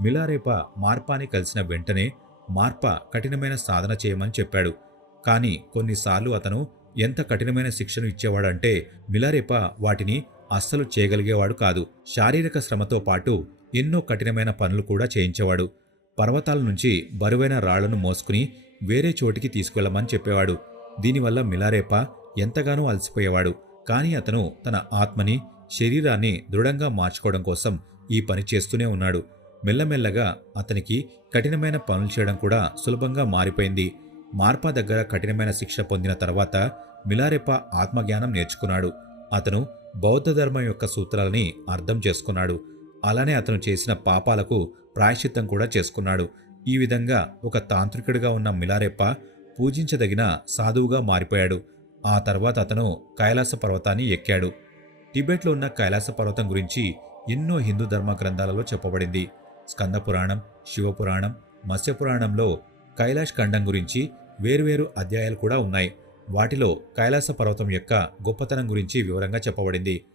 మిలారేపా మార్పాని కలిసిన వెంటనే మార్పా కఠినమైన సాధన చేయమని చెప్పాడు. కాని కొన్నిసార్లు అతను ఎంత కఠినమైన శిక్షను ఇచ్చేవాడంటే మిలారేపా వాటిని అస్సలు చేయగలిగేవాడు కాదు. శారీరక శ్రమతో పాటు ఎన్నో కఠినమైన పనులు కూడా చేయించేవాడు. పర్వతాల నుంచి బరువైన రాళ్లను మోసుకుని వేరే చోటికి తీసుకువెళ్లమని చెప్పేవాడు. దీనివల్ల మిలారేపా ఎంతగానో అలసిపోయేవాడు. కాని అతను తన ఆత్మని, శరీరాన్ని దృఢంగా మార్చుకోవడం కోసం ఈ పని చేస్తూనే ఉన్నాడు. మెల్లమెల్లగా అతనికి కఠినమైన పనులు చేయడం కూడా సులభంగా మారిపోయింది. మార్పా దగ్గర కఠినమైన శిక్ష పొందిన తర్వాత మిలారెపా ఆత్మజ్ఞానం నేర్చుకున్నాడు. అతను బౌద్ధ ధర్మం యొక్క సూత్రాలని అర్థం చేసుకున్నాడు. అలానే అతను చేసిన పాపాలకు ప్రాయశ్చిత్తం కూడా చేసుకున్నాడు. ఈ విధంగా ఒక తాంత్రికుడిగా ఉన్న మిలారెప్ప పూజించదగిన సాధువుగా మారిపోయాడు. ఆ తర్వాత అతను కైలాస పర్వతాన్ని ఎక్కాడు. టిబెట్లో ఉన్న కైలాస పర్వతం గురించి ఎన్నో హిందూ ధర్మ గ్రంథాలలో చెప్పబడింది. స్కంద పురాణం, శివపురాణం, మత్స్యపురాణంలో కైలాష్ ఖండం గురించి వేర్వేరు అధ్యాయాలు కూడా ఉన్నాయి. వాటిలో కైలాస పర్వతం యొక్క గొప్పతనం గురించి వివరంగా చెప్పబడింది.